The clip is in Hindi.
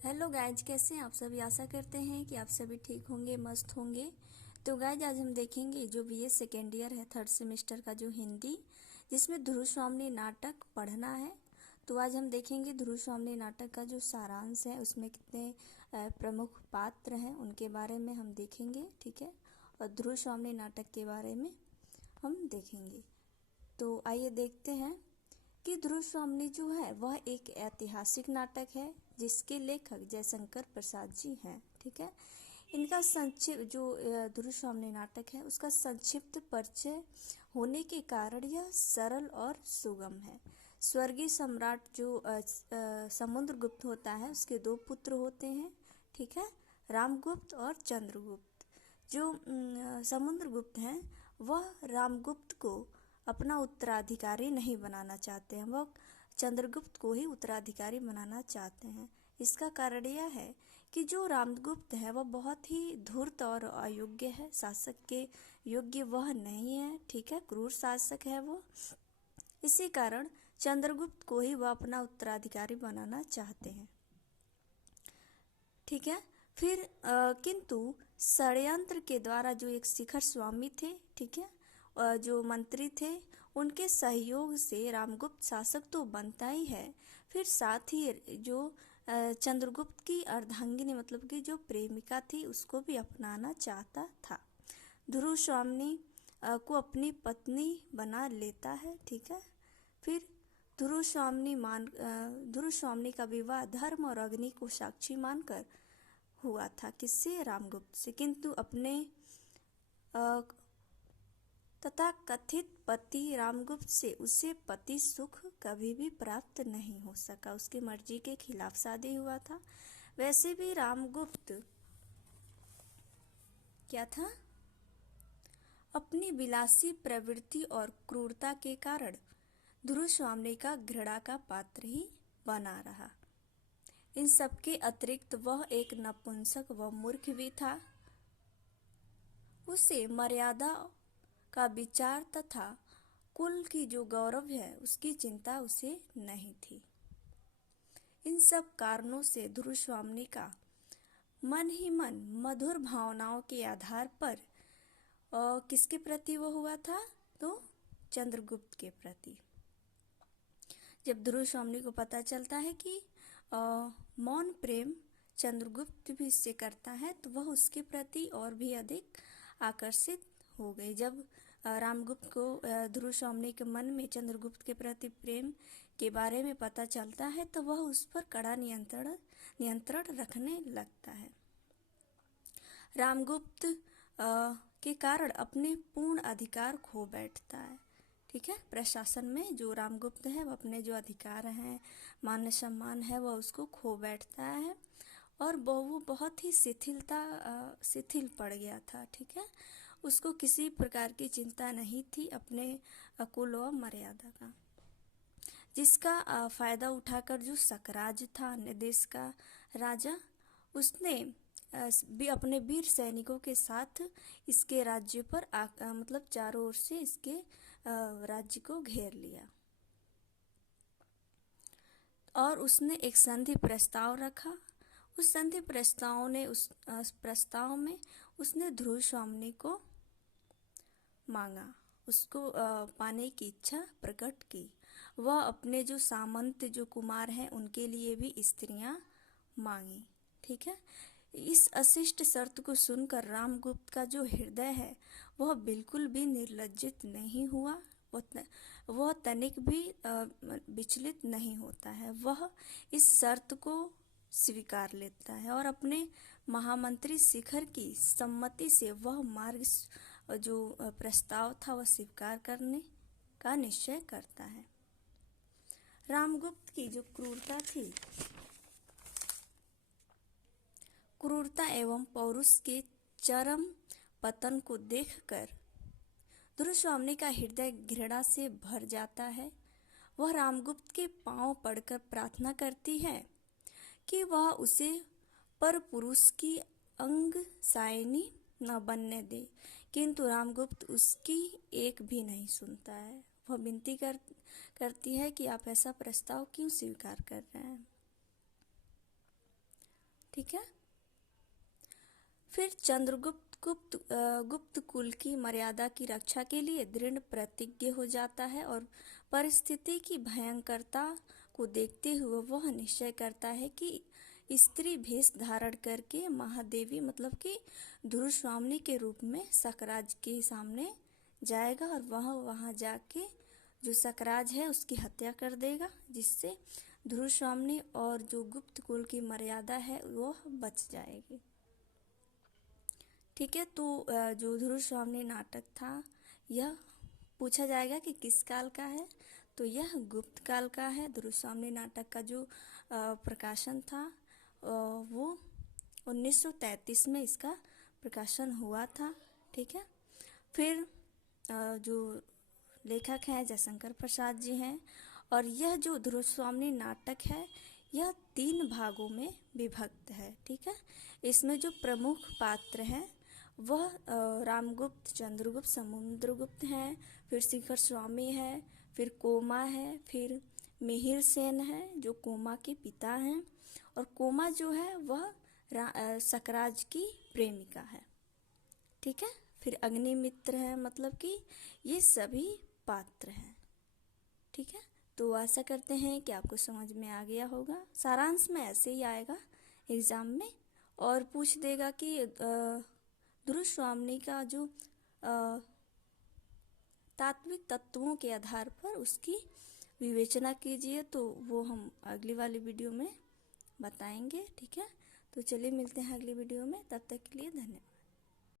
हेलो गाइज, कैसे हैं आप सभी। आशा करते हैं कि आप सभी ठीक होंगे, मस्त होंगे। तो गाइज आज हम देखेंगे जो बीए सेकेंड ईयर है, थर्ड सेमेस्टर का जो हिंदी, जिसमें ध्रुव स्वामी नाटक पढ़ना है। तो आज हम देखेंगे ध्रुव स्वामी नाटक का जो सारांश है, उसमें कितने प्रमुख पात्र हैं उनके बारे में हम देखेंगे, ठीक है। और ध्रुव स्वामी नाटक के बारे में हम देखेंगे। तो आइए देखते हैं कि ध्रुव स्वामी जो है वह एक ऐतिहासिक नाटक है जिसके लेखक जयशंकर प्रसाद जी हैं, ठीक है। इनका संक्षिप्त जो ध्रुव स्वामी नाटक है उसका संक्षिप्त परिचय होने के कारण यह सरल और सुगम है। स्वर्गीय सम्राट जो समुद्रगुप्त होता है, उसके दो पुत्र होते हैं, ठीक है, रामगुप्त और चंद्रगुप्त। जो समुद्रगुप्त हैं वह रामगुप्त को अपना उत्तराधिकारी नहीं बनाना चाहते हैं, वह चंद्रगुप्त को ही उत्तराधिकारी बनाना चाहते हैं। इसका कारण यह है कि जो रामगुप्त है वह बहुत ही धूर्त और अयोग्य है, शासक के योग्य वह नहीं है, ठीक है, क्रूर शासक है वो। इसी कारण चंद्रगुप्त को ही वह अपना उत्तराधिकारी बनाना चाहते हैं, ठीक है। फिर किंतु षड्यंत्र के द्वारा जो एक शिखर स्वामी थे, ठीक है, जो मंत्री थे, उनके सहयोग से रामगुप्त शासक तो बनता ही है, फिर साथ ही जो चंद्रगुप्त की अर्धांगिनी मतलब कि जो प्रेमिका थी उसको भी अपनाना चाहता था। ध्रुव स्वामी को अपनी पत्नी बना लेता है, ठीक है। फिर ध्रुव स्वामी का विवाह धर्म और अग्नि को साक्षी मानकर हुआ था, किससे, रामगुप्त से। किंतु अपने तथा कथित पति रामगुप्त से उसे पति सुख कभी भी प्राप्त नहीं हो सका, उसकी मर्जी के खिलाफ शादी हुआ था। वैसे भी रामगुप्त क्या था, अपनी विलासी प्रवृत्ति और क्रूरता के कारण ध्रुव स्वामी का घृणा का पात्र ही बना रहा। इन सबके अतिरिक्त वह एक नपुंसक व मूर्ख भी था। उसे मर्यादा का विचार तथा कुल की जो गौरव है उसकी चिंता उसे नहीं थी। इन सब कारणों से ध्रुव स्वामी का मन ही मन मधुर भावनाओं के आधार पर किसके प्रति वो हुआ था, तो चंद्रगुप्त के प्रति। जब ध्रुव स्वामी को पता चलता है कि मौन प्रेम चंद्रगुप्त भी इससे करता है, तो वह उसके प्रति और भी अधिक आकर्षित हो गई। जब रामगुप्त को ध्रुव स्वामी के मन में चंद्रगुप्त के प्रति प्रेम के बारे में पता चलता है, तो वह उस पर कड़ा नियंत्रण रखने लगता है। रामगुप्त के कारण अपने पूर्ण अधिकार खो बैठता है, ठीक है। प्रशासन में जो रामगुप्त है वह अपने जो अधिकार हैं, मान सम्मान है, वह उसको खो बैठता है और वो बहुत ही शिथिल पड़ गया था, ठीक है। उसको किसी प्रकार की चिंता नहीं थी अपने कुल व मर्यादा का, जिसका फायदा उठाकर जो सकराज था अन्य देश का राजा, उसने भी अपने वीर सैनिकों के साथ इसके राज्य पर मतलब चारों ओर से इसके राज्य को घेर लिया और उसने एक संधि प्रस्ताव रखा। उस संधि प्रस्ताव में उसने ध्रुव स्वामी को मांगा, उसको पाने की इच्छा प्रकट की। वह अपने जो सामंत जो कुमार हैं उनके लिए भी स्त्रियां मांगी, ठीक है। इस अशिष्ट शर्त को सुनकर रामगुप्त का जो हृदय है वह बिल्कुल भी निर्लज्जित नहीं हुआ, वह तनिक भी विचलित नहीं होता है। वह इस शर्त को स्वीकार लेता है और अपने महामंत्री शिखर की सम्मति से वह मार्ग जो प्रस्ताव था वह स्वीकार करने का निश्चय करता है। रामगुप्त की जो क्रूरता एवं पौरुष के चरम पतन को देखकर ध्रुव स्वामी का हृदय घृणा से भर जाता है। वह रामगुप्त के पांव पड़कर प्रार्थना करती है कि वह उसे परपुरुष की अंग सायनी न बनने दे, किंतु रामगुप्त उसकी एक भी नहीं सुनता है। वह विनती करती है कि आप ऐसा प्रस्ताव क्यों स्वीकार कर रहे हैं। ठीक है। फिर चंद्रगुप्त गुप्त कुल की मर्यादा की रक्षा के लिए दृढ़ प्रतिज्ञ हो जाता है और परिस्थिति की भयंकरता को देखते हुए वह निश्चय करता है कि स्त्री भेष धारण करके महादेवी मतलब कि ध्रुवस्वामिनी के रूप में सकराज के सामने जाएगा और वह वहां जाके जो सकराज है उसकी हत्या कर देगा, जिससे ध्रुवस्वामिनी और जो गुप्त कुल की मर्यादा है वह बच जाएगी। ठीक है। तो जो ध्रुवस्वामिनी नाटक था यह पूछा जाएगा कि किस काल का है, तो यह गुप्त काल का है। ध्रुवस्वामिनी नाटक का जो प्रकाशन था वो 1933 में इसका प्रकाशन हुआ था। ठीक है। फिर जो लेखक हैं जयशंकर प्रसाद जी हैं और यह जो ध्रुवस्वामिनी नाटक है यह 3 भागों में विभक्त है। ठीक है। इसमें जो प्रमुख पात्र हैं वह रामगुप्त, चंद्रगुप्त, समुद्रगुप्त हैं, फिर शिखर स्वामी है, फिर कोमा है, फिर मिहिर सेन है जो कोमा के पिता हैं, और कोमा जो है वह सकराज की प्रेमिका है। ठीक है। फिर अग्निमित्र है, मतलब कि ये सभी पात्र हैं। ठीक है। तो आशा करते हैं कि आपको समझ में आ गया होगा। सारांश में ऐसे ही आएगा एग्जाम में और पूछ देगा कि ध्रुवस्वामिनी का जो तात्विक तत्वों के आधार पर उसकी विवेचना कीजिए, तो वो हम अगली वाली वीडियो में बताएंगे। ठीक है। तो चलिए मिलते हैं अगली वीडियो में, तब तक के लिए धन्यवाद।